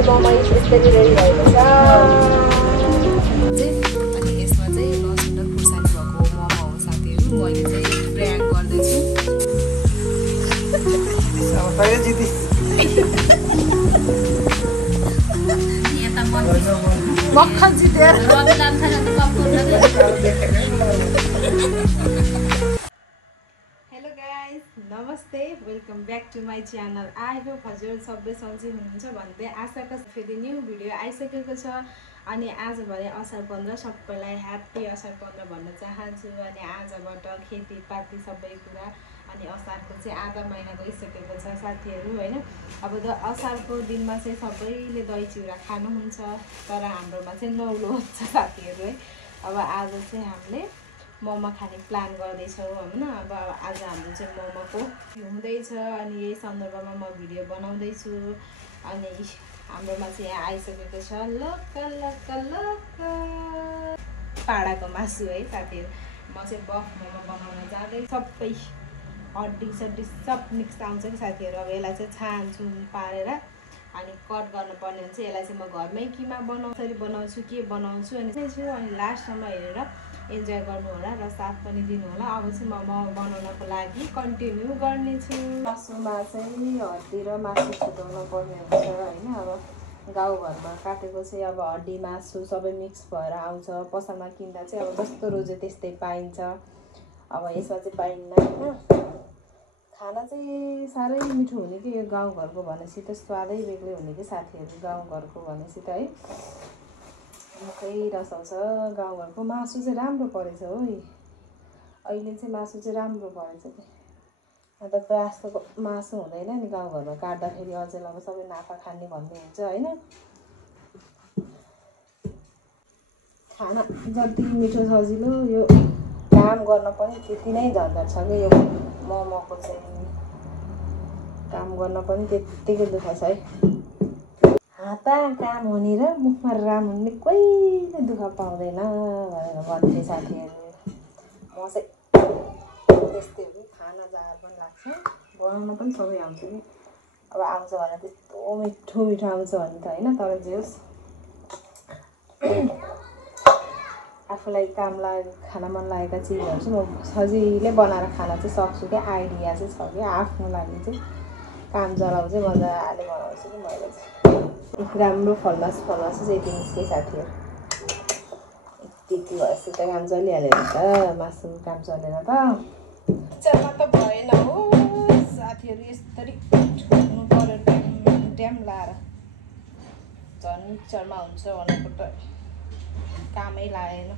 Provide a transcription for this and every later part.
चाहिँ मोमो यसरी रेडी भएको छ। अनि यसमा चाहिँ लसुन र खुर्सानी भएको मोमो हो साथीहरू। मैले चाहिँ प्रयाङ गर्दैछु। मक्खन जितेर हेलो गाइस, नमस्ते, welcome back to my channel. I hope हजुर सबै सन्चै हुनुहुन्छ भन्दै आशाका फेरि न्यू भिडियो आइसकेको छ। अनि आज भने असार 15 सबैलाई ह्याप्पी असार 15 भन्न चाहन्छु। अनि आजबाट खेतीपाती सबै कुरा अनि असारको चाहिँ आधा महिना गइसकेको छ साथीहरू हैन। अब असारको दिनमा चाहिँ सबैले दही चिउरा खानुहुन्छ, तर हाम्रोमा चाहिँ नौलो हुन्छ साथीहरू है। अब आज चाहिँ हामीले मोमो खाने प्लान गर्दैछौँ हैन। अब आज हाम्रो चाहिँ मोमोको हुँदैछ अनि यही सन्दर्भमा म भिडियो बनाउँदैछु। अनि हाम्रोमा चाहिँ यहाँ आइसकेको छ लोकल पाडाको मासु है साथीहरू। म चाहिँ बफ मोमो बनाउन जाँदै सबै हड्डी सड्डी सब मिक्स आउँछ कि साथीहरू। अब यसलाई चाहिँ छान्छु पारेर अनि कट गर्नुपर्ने हुन्छ। यसलाई चाहिँ म घरमै किमा बनाउँछु के बनाउँछु अनि लास्टसम्म हेरेर इन्जोय गर्नु होला र साथ पनि दिनु होला। अब चाहिँ म बनाउनको लागि कन्टिन्यू गर्नेछु। मासुमा चाहिँ हड्डी र मासु छुटाउनु पर्ने हुन्छ हैन। अब गाउँघरमा काटेको चाहिँ अब हड्डी मासु सबै मिक्स भएर आउँछ। पसलमा किन्दा चाहिँ अब जस्तो रोजे त्यस्तै पाइन्छ। अब यसमा चाहिँ पाइन्न हैन। खाना चाहिँ साह्रै मिठो हुने कि यो गाउँघरको भनेपछि त स्वादै बेग्लै हुने कि साथीहरू। गाउँघरको भनेपछि त है मुखै रसाउँछ। गाउँघरको मासु चाहिँ राम्रो परेछ हो। अहिले चाहिँ मासु चाहिँ राम्रो परेछ कि अन्त प्रायः जस्तो मासु हुँदैन नि गाउँघरमा काट्दाखेरि। अझै अब सबै नाफा खाने भन्ने हुन्छ होइन। खाना जति मिठो सजिलो यो काम गर्न पनि त्यति नै झन्झट छ कि यो मोमोको चाहिँ काम गर्न पनि त्यत्तिकै दुःख छ है। हाता काम हुने र मुखमा राम हुने कहिले दुःख पाउँदैन भनेर भन्थे साथीहरू। म चाहिँ त्यस्तै हो। खाना जार पनि लाग्छ, बनाउन पनि सबै आउँछ कि। अब आउँछ भने त्यस्तो मिठो मिठो आउँछ भने त होइन। तर जे होस् आफूलाई काम लाग्यो खाना मन लागेका चिजहरू चाहिँ म सजिलै बनाएर खान चाहिँ सक्छु क्या। आइडिया चाहिँ छ कि आफ्नो लागि चाहिँ काम चलाउ चाहिँ मजाले बनाउँछु कि मैले चाहिँ। राम्रो फलमास चाहिँ यति निस्के साथीहरू। यति भएपछि त काम चलिहाल्यो नि त। मासु काम चलेन त किचनमा त भएन हो साथीहरू। यसरी ठुक्नु पऱ्यो ड्याम लाएर झन् मिक्सरमा हुन्छ भनेको त कामै लागेन।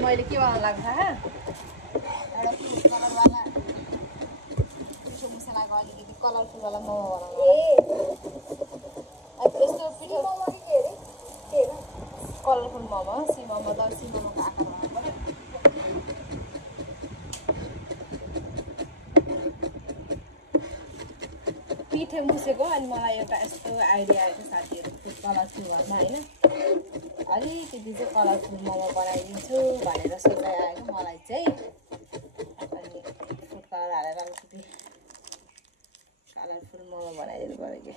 मैले के बनाउनु लाग्छ एउटा फ्रुट कलरवाला पिठो मसलाको अलिकति कलरफुलवाला मोमो बनाउनु। यस्तो पिठो कलरफुल मोमो सिमोमो त सिमोमोको आकार बनाउनु पर्यो। पिठो मुसेको अनि मलाई एउटा यस्तो आइडिया आएको साथीहरू फुड कलरफुलमा होइन। अलिकति चाहिँ कलरफुल मोमो बनाइदिन्छु भनेर सोचाइ आएको मलाई चाहिँ। अनि फुड कलर हालेर अलिकति कलरफुल मोमो बनाइदिनु पऱ्यो कि।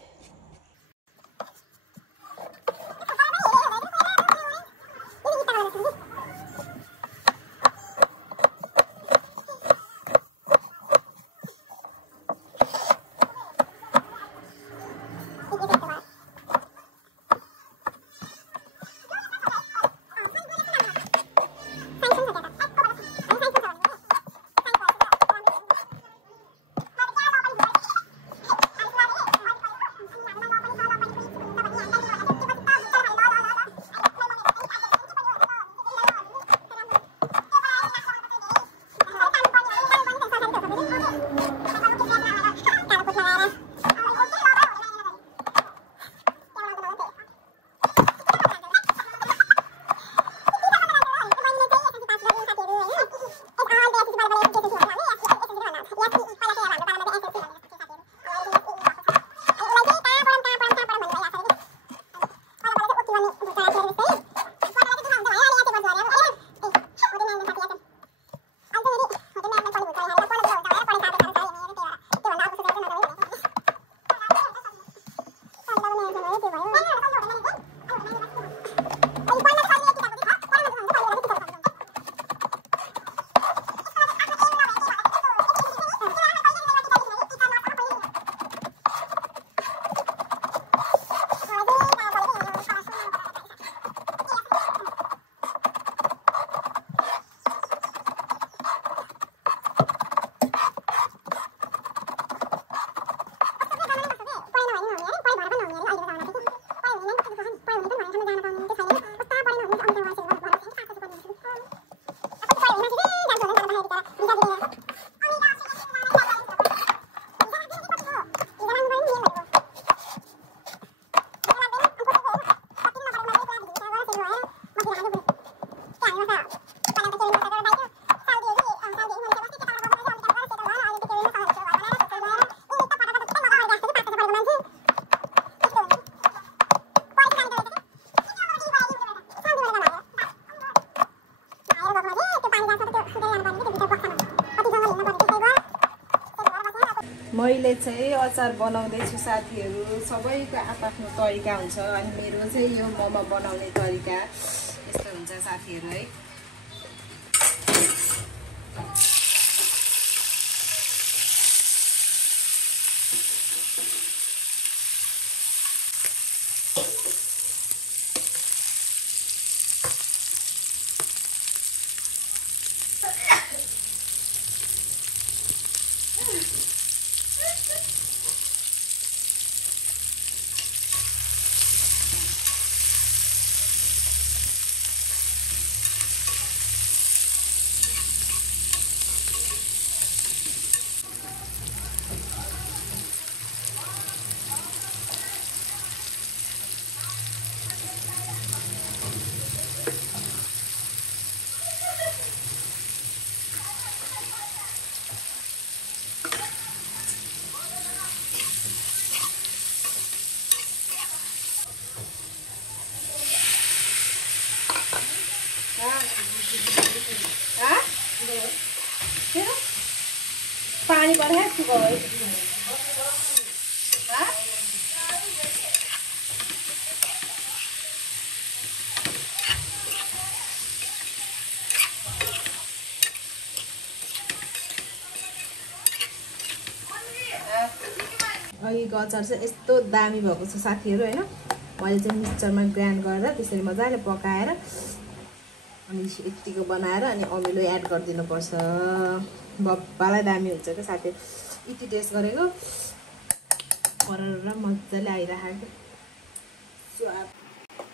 अहिले चाहिँ अचार बनाउँदैछु साथीहरू। सबैको आफ्नो तरिका हुन्छ अनि मेरो चाहिँ यो मोमो बनाउने तरिका यस्तो हुन्छ साथीहरू है। पानी पड़े सुबह अहिलेको अचार चाहिँ यस्तो दामी भएको छ साथीहरू हैन। मैले चाहिँ मिक्सचरमा ग्राइन्ड गरेर त्यसरी मजाले पकाएर अनि यतिको बनाएर अनि अमिलो एड गरिदिनुपर्छ। बब्बालाई दामी हुन्छ क्या साथीहरू। यति टेस्ट गरेको परर मजाले आइराखेको स्वाद।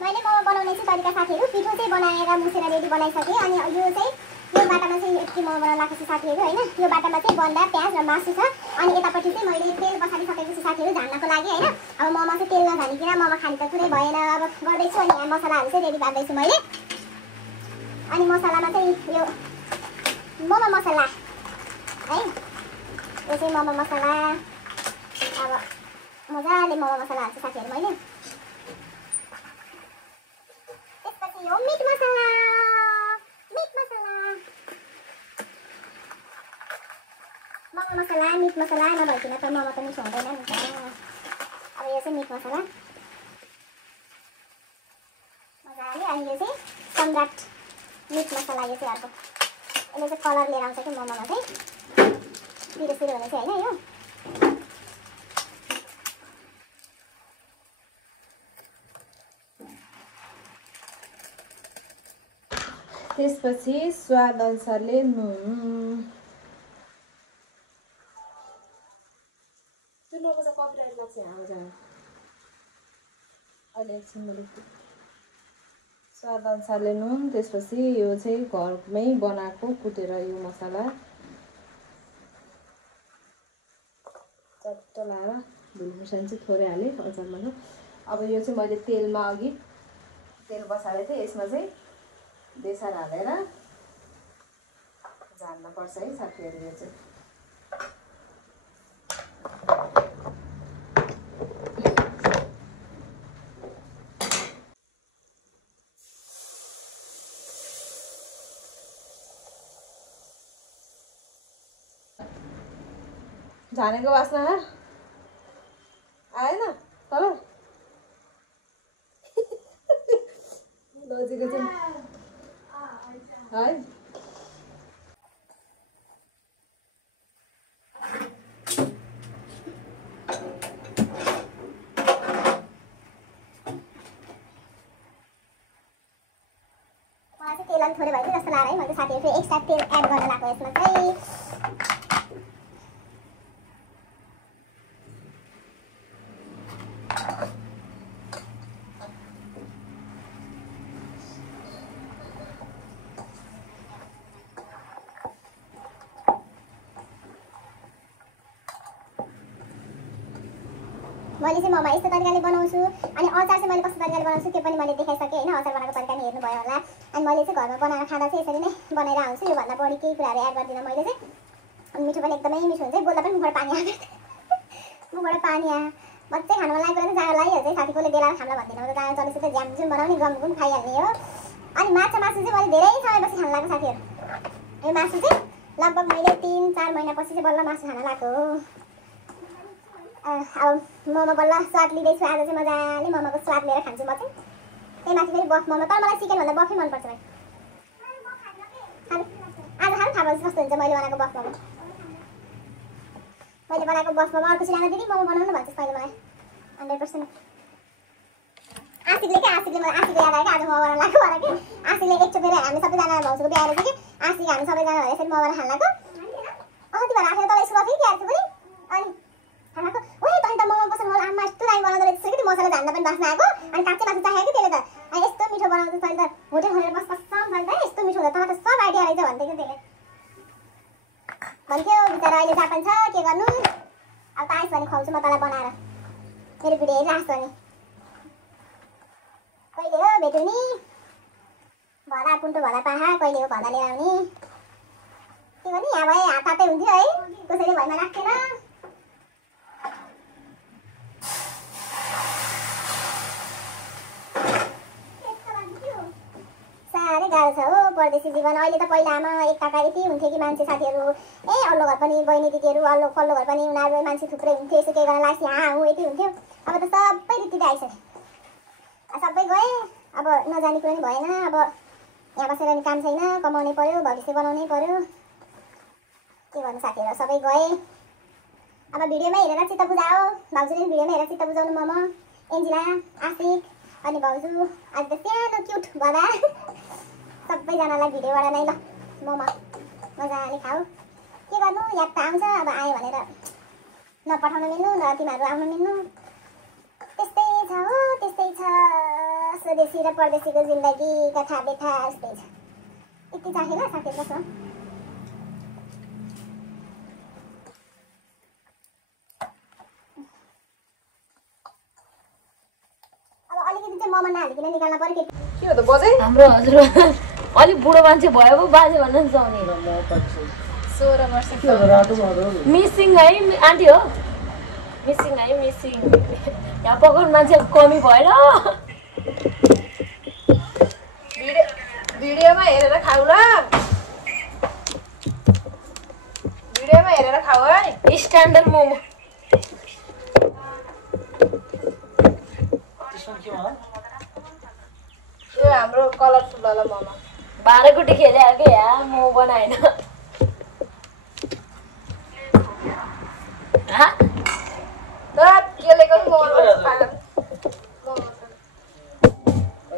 मैले मोमो बनाउने चाहिँ तरिका साथीहरू पिठो चाहिँ बनाएर मुसेर रेडी बनाइसकेँ। अनि यो चाहिँ यो बाटामा चाहिँ यति मोमो बनाउन लाग्छ साथीहरू हैन। यो बाटामा चाहिँ बन्दा प्याज र मासु छ। अनि यतापट्टि चाहिँ मैले तेल बसालिसकेको छु साथीहरू झान्नको लागि हैन। अब मोमो चाहिँ तेल नझालिकन मोमो खाने त कुरै भएन। अब गर्दैछु अनि यहाँ मसलाहरू चाहिँ रेडी पार्दैछु मैले। अनि मसलामा चाहिँ यो मोमो मसला है, यो चाहिँ मोमो मसला। अब मजाले मोमो मसला हाल्छु साथीहरू मैले। त्यसपछि यो मिट मसला मोमो मसला मिट मसला नभइकन त मोमो त मिठो हुँदैन नि त। अब यो चाहिँ मिट मसला मजाले। अनि यो चाहिँ सम्राट मिट मसला। यो चाहिँ अर्को यसले चाहिँ कलर लिएर आउँछ कि मोमोमा चाहिँ पिरो पिरो हुने चाहिँ होइन यो। त्यसपछि स्वाद अनुसारले नुन। त्यो लोगो चाहिँ कपिराइट लाग्छ यहाँ आउँछ अहिले एकछिन मैले स्वाद अनुसारले नुन। त्यसपछि यो चाहिँ घरमै बनाएको कुटेर यो मसला चट्ट लाएर धुल खुर्सानी चाहिँ थोरै हालेँ अचारमा त। अब यो चाहिँ मैले तेलमा अघि तेल बसालेको थिएँ। यसमा चाहिँ बेसार हालेर झाल्नुपर्छ है साथीहरू। यो चाहिँ झानेको वासना आएन तल लजीको चाहिँ है। मलाई चाहिँ तेल अलिक थोरै भयो जस्तो लाग्यो है। मैले साथीहरू फेरि एक्स्ट्रा तेल एड गर्न लाग्यो यसमा चाहिँ। मैले चाहिँ मोमो यस्तो तरिकाले बनाउँछु। अनि अचार चाहिँ मैले कस्तो तरिकाले बनाउँछु त्यो पनि मैले देखाइसकेँ होइन। अचार बनाएको तरिका नि हेर्नुभयो होला। अनि मैले चाहिँ घरमा बनाएर खाँदा चाहिँ यसरी नै बनाएर आउँछु। योभन्दा बढी केही कुराहरू एड गर्दिनँ मैले चाहिँ। अनि मिठो पनि एकदमै मिठो हुन्छ। बोल्दा पनि मुखबाट पानी आयो मुखबाट पानी आयो। मजाले खानु मन लागेको जाँड लागिहाल्छ साथी। कसले बेला खाना भन्दिनँ म त जाँड चलेपछि त झ्याम झुम बनाउने गम गुम खाइहाल्ने हो। अनि माछा मासु चाहिँ मैले धेरै समयपछि खान लाग्यो साथीहरू। यो मासु चाहिँ लगभग मैले 3-4 महिनापछि चाहिँ बल्ल मासु खान लाग्यो हो। अब मोमो बल्ल स्वाद लिँदैछु आज चाहिँ मजाले मोमोको स्वाद लिएर खान्छु म चाहिँ त्यही माथि फेरि बफ मोमो तर मलाई चिकनभन्दा बफै मनपर्छ भाइ आज खानु थाहा पाउँछु कस्तो हुन्छ मैले बनाएको बफ मोमो मैले बनाएको बफ मोमो अर्को सिलाना दिदी मोमो बनाउनु भन्छ पहिले मलाई 100% आशिकले आशिकले याद आयो क्या आज मोमो बनाउनु लाग्यो भनेर कि आशिकले एकचोटि हामी सबैजना भाउजूको बिहा रहेछ कि आशिक हामी सबैजना भएर यसरी मोमो खान लाग्यो अति भएर आफूले तल स्कुल फेरि आएको पनि अनि खानाको ओए तैँले त मोमो पसन्द मलाई आमा यस्तो राम्रो बनाउँदो रहेछ कि मसला झान्दा पनि बास्ना आएको अनि काँचै मासु चाहियो कि त्यसले त अनि यस्तो मिठो बनाउँछ तैँले त होटेल खोलेर बस कसम भन्छ यस्तो मिठो हुन्छ तँलाई त सब आइडिया रहेछ भन्थ्यो कि त्यसले भन्थ्यो बिचरा अहिले जापान छ के गर्नु अब त आइस भने खुवाउँछु म तँलाई बनाएर मेरो भिडियो हेरिरहेको नि कहिले हो भेट्यौ नि भला पुन्टो भला पाहा कहिले हो भला लिएर आउने के गर्नु यहाँ भए हात हातै हुन्थ्यो है कसैले भैमा राख्थेन साह्रै गाह्रो छ हो परदेशी जीवन अहिले त पहिलामा एकताका यति हुन्थ्यो कि मान्छे साथीहरू ए अल्लो घर पनि बहिनी दिदीहरू अल्लो पल्लो घर पनि उनीहरू मान्छे थुप्रै हुन्थ्यो यसो केही गर्न लाग्छ यहाँ हुँ यति हुन्थ्यो अब त सबै रीति आइसक्यो सबै गए अब नजाने कुरो नि भएन अब यहाँ बसेर नि काम छैन कमाउनै पर्यो भविष्य बनाउनै पर्यो के गर्नु साथीहरू सबै गए अब भिडियोमै हेरेर चित्त बुझाओ भाउजूले भिडियोमा हेरेर चित्त बुझाउनु मम एन्जिला आशिक अनि भाउजू आज त सानो क्युट भदा सबैजनालाई भिडियोबाट नै ल मोमो मजाले खाऊ के गर्नु याद त आउँछ अब आयो भनेर नपठाउन मिल्नु न तिमीहरू आउनु मिल्नु त्यस्तै छ हो त्यस्तै छ स्वदेशी र परदेशीको जिन्दगी कथा व्यथा यस्तै छ यति चाहेन साथीहरू बस्नु मोमो नहालिकन निकाल्न पर्यो के हो त बजै हाम्रो हजुर अलि बुढो मान्छे भयो पो बाजे भन्न नि जाउने 16 वर्ष मिसिङ है आन्टी हो मिसिङ है मिसिङ यहाँ पकाउने मान्छे कमी भएन भिडियोमा हेरेर खाऊ ल भिडियोमा हेरेर खाऊ है स्ट्यान्डर्ड मोमो यो हाम्रो कलरफुल वाला मोमो 12 गुटी खेले के यार मोमो बनाएन हा त केलेको मोमो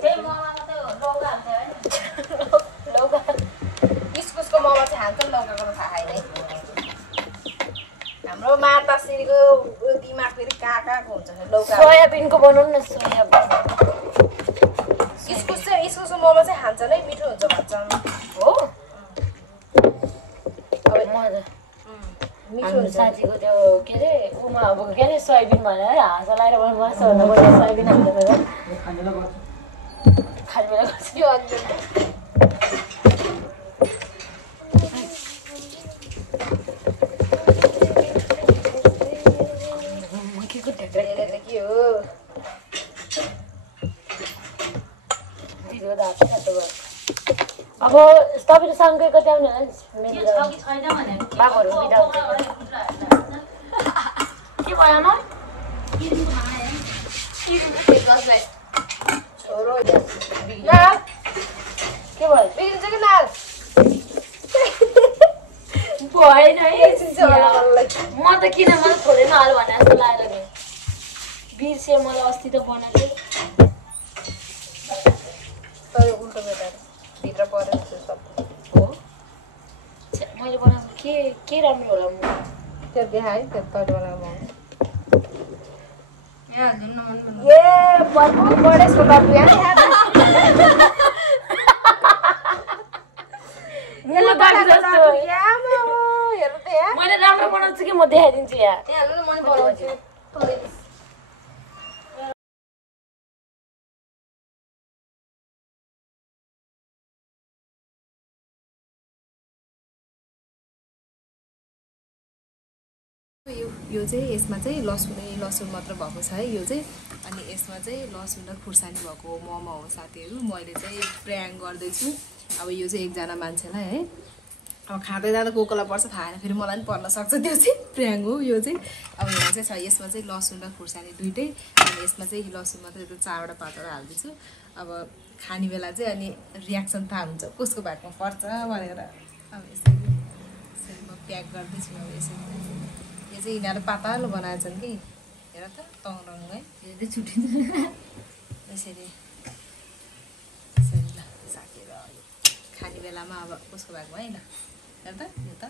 त्यही मोमोमा त लौका हाल्छ हैन लौका इस्कुसको मोमो चाहिँ हाल्छ लौकाको त थाहा छैन हाम्रो माताश्रीको दिमाग फेरि कहाँ हुन्छ लौका सोयाबिनको बनाउनु न सोयाबिन इस्कुसको मोमो चाहिँ हाल्छ नै मिठो हुन्छ भन्छ हो अब मजा मिठो हाम्रो हुन्छ साथीको त्यो के अरे उमा अब के अरे सोयाबिन भनेर हाँस लाएर मासु भन्दा बढी सोयाबिन हालेर खाने बेला गर्छ यो अन्जु के हो अब तपाईँ सँगै कति आउने होला नि बाबाहरू बिदा हुन्छ के भयो आमा छोरो के भयो बिग्रिन्छ कि नाल भएन है मलाई म त किन मलाई थोरै नहाल्नु भने जस्तो लागेर नि बिर्सेँ मलाई अस्ति त बनाएको तर उल्टो बेटार भित्र परेर सब हो मैले बनाएको के राम्रो होला म त्यो देखा है त्यो तैँले बनाएको ए ए बडेसको बाबु यहाँ यसले बाटो जस्तो हेर्नु त यहाँ मैले राम्रो बनाउँछु कि म देखाइदिन्छु यहाँ त्यहाँ हेर्नु न मैले बनाउँछु यो चाहिँ यसमा चाहिँ लसुन मात्र भएको छ है यो चाहिँ अनि यसमा चाहिँ लसुन र खुर्सानी भएको मोमो हो साथीहरू मैले चाहिँ प्रयाङ गर्दैछु अब यो चाहिँ एकजना मान्छेलाई है अब खाँदै जाँदा को कोलाई पर्छ थाहा होइन फेरि मलाई पनि पर्न सक्छ त्यो चाहिँ प्र्याङ हो यो चाहिँ अब यहाँ चाहिँ छ यसमा चाहिँ लसुन र खुर्सानी दुइटै अनि यसमा चाहिँ लसुन मात्रै 4वटा 5वटा हालिदिन्छु अब खाने बेला चाहिँ अनि रियाक्सन थाहा हुन्छ कसको भागमा पर्छ भनेर अब यसरी म प्याक गर्दैछु अब यसरी यो चाहिँ यिनीहरू पातलो बनाएछन् कि हेर त तङरङ है धेरै छुटिन्छ यसरी ल साकेर खाने बेलामा अब कसको भागमा होइन हेर त यो त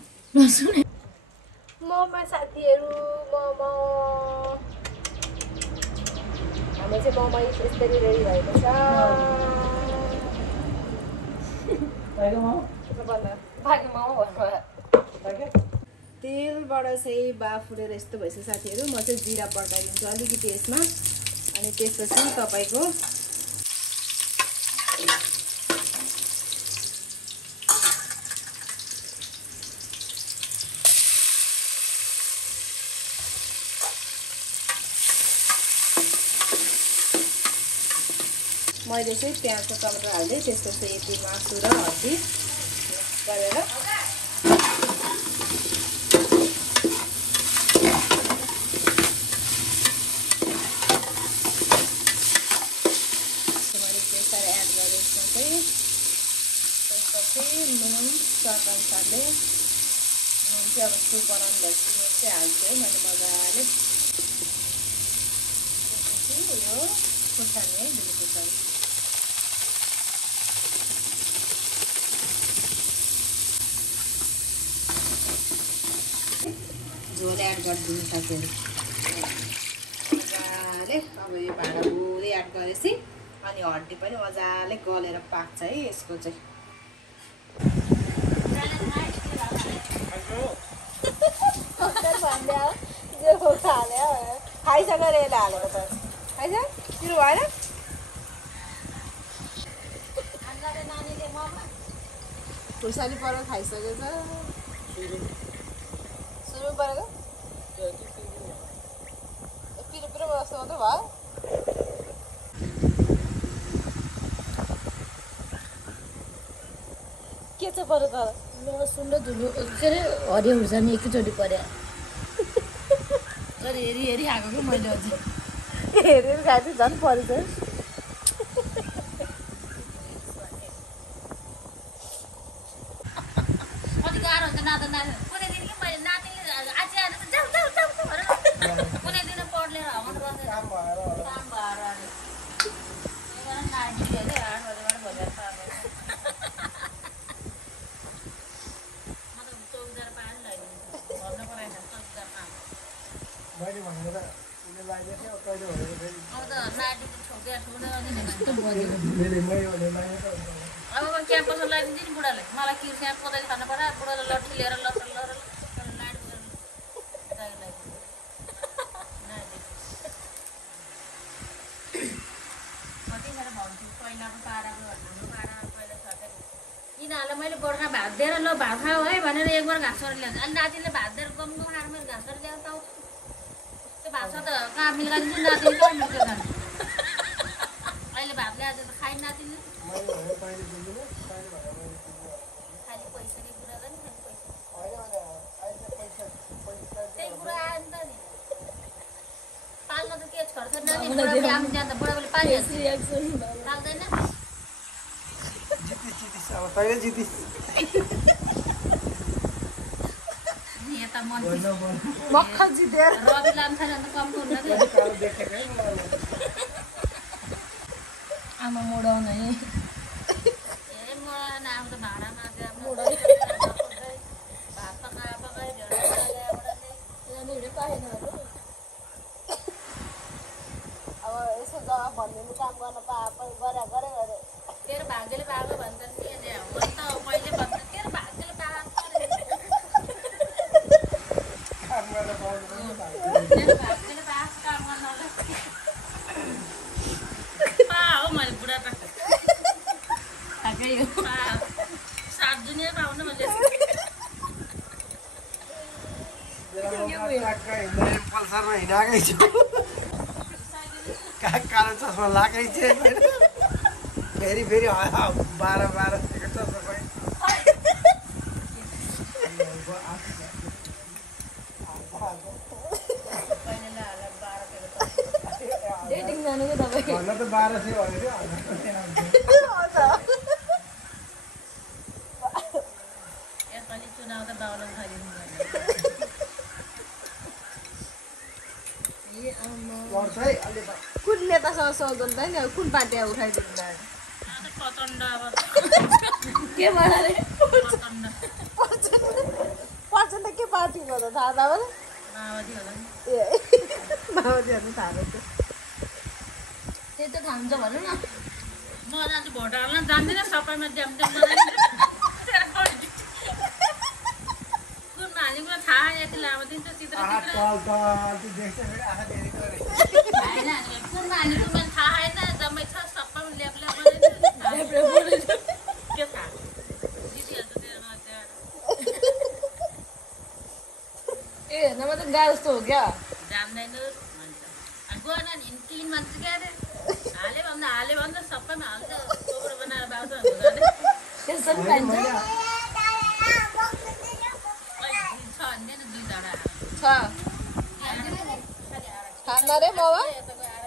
मोमो साथीहरू मोमो हाम्रो चाहिँ मोमो यसरी रेडी भएको छ तेलबाट चाहिँ बाफुरेर यस्तो भइसक्यो साथीहरू म चाहिँ जिरा पड्काइदिन्छु अलिकति यसमा अनि त्यसपछि तपाईँको मैले चाहिँ प्याजको टमाटर हाल्दै त्यसपछि यति मासु र हर्दी गरेर मैले त्यसरी एड गरेँ यसमा चाहिँ त्यसपछि नुन स्वाद अनुसारले नुन चाहिँ अब सुप बनाउनु भएपछि नुन चाहिँ हाल्छु है मैले मजाले त्यसपछि यो खुर्सानी है दुई खुर्सानी झोल एड गरिदिनु साथीहरू मजाले अब यो भाँडा पुरै एड गरेपछि अनि हड्डी पनि मजाले गलेर पाक्छ है यसको चाहिँ खाइसक्यो रे यसले हालेको त खाइस तिरो भएन खुर्सानी परेर खाइसकेछ सुरु परेको पिरो पिरो जस्तो मात्रै भयो के चाहिँ पऱ्यो तर लसुन र धुलो के अरे हरियो खुर्सानी एकैचोटि पर्यो तर हेरी हेरी खाएको कि मैले अझै हेरेर खाएको झन् परेछ कति गाह्रो हुन्छ नाता नाति कुनै दिन कि मैले नातिले आज आएर जाऊ जाऊ जाऊ भनेर कुनै दिन पढलेर हमाउनु पर्छ काम भएर नानीले 8 बजेबाट बजार पाएको म त 14,000 पाएँ नि भन्नु परेन 14,000 पाएँ मैले भनेर उले लाग्यो थियो कहिले भनेर फेरि अब त नाटी छोक्दै ठुलो अनि त बज्यो मैले भने लाग्यो अब म क्याम्पसमा लगाइदिन्छु नि बुढालाई मलाई किर्स्या पकाइ खानु पर्यो बुढाले लट्ठी लिएर लटर लटर नाटी कतिखेर भन्छु पहिलाको पाराको हाम्रो पारा पहिला छ यिनीहरूलाई मैले गोर्खा भात दिएर ल भात खाऊ है भनेर एकबार घाँस गरेर ल्याउँछ अनि नातिले भात दिएर गम गम खाएर मैले घाँस गरेर ल्याएर पाउँछु त्यो भात छ त कहाँ मिलाइदिन्छु नातिले कहाँ मिल्छ खानु अहिले भात ल्याएर त खाइ नातिले मैले भने पहिले दिदिनँ पहिले भने खालि पैसाले कुरा गर्ने खालि पैसा होइन अहिले पैसा त्यही कुरा आयो नि त नि पाल्न त के खर्च नानी बुढा काम जाँदा बुढाले पालिहाल्छ पाल्दैन जितिस अब तैँले जितिस यता मन मक्खन जितेर रवि लाम्छा अन्त कम गर्नु देखेकै आमा मोडाउन है ए मोडाउन अब त भाँडामा मोडाइ भात पकाए ढेँडो पाएन अब यसो जवाब भनिदिनु काम गर्न गरे तेरो भाग्यले पाएको भन्छन् नि अनि हो नि त मैले भन्छ तेरो भाग्यले पाएको काम गर्न पाउनु तेरो भाग्यले पाएको काम गर्नलाई हो मैले बुढा त थाकै हो 7 दुनियाँ पाउनु मैले पल्सरमा हिँडाएकै छु कालो चस्मा लगाएकै थिएँ फेरि 12 चस्मा भन्न त 1200 भन्यो थियो हजार पनि आउँछ यसपालि चुनाव त बाउलन खरिदिनु पर्छ है अलि त कुन नेतासँग सोध्नु त नि कुन पार्टी उठाइदिनु त प्रचण्ड अब के भन रे प्रचण्ड पर्छ त के पार्टी हो त थाहा थाहा माओवादी होला नि ए माओवादीहरू थाहा भयो त्यही त थाहा हुन्छ भनौँ न म जान्छु भोट हाल्न जान्दिनँ सबैमा ड्याम ड्याम बनाइदिनु कुनमा हालेको थाहा यति लामो दिन त चित्र आहा चित्र तल त्यो देख्छ फेरि आँखा देखेको रे होइन कुनमा हालेको मैले थाहा होइन जम्मै छ सबैमा ल्याप ल्याप बनाइदिनु के थाहा जितिहाल्छ तेरोमा त्यहाँ ए हेर्नमा त गाह्रो जस्तो हो क्या जान्दैन भन्छ गएन नि क्लिन मान्छ क्या अरे हाल्यो भन्दा सबैमा हाल्छ कोब्रो बनाएर बाउँछ त्यस्तो पनि पाइन्छ छ भन्दैन 2 जरा छ खाना रे बाबा यता गएर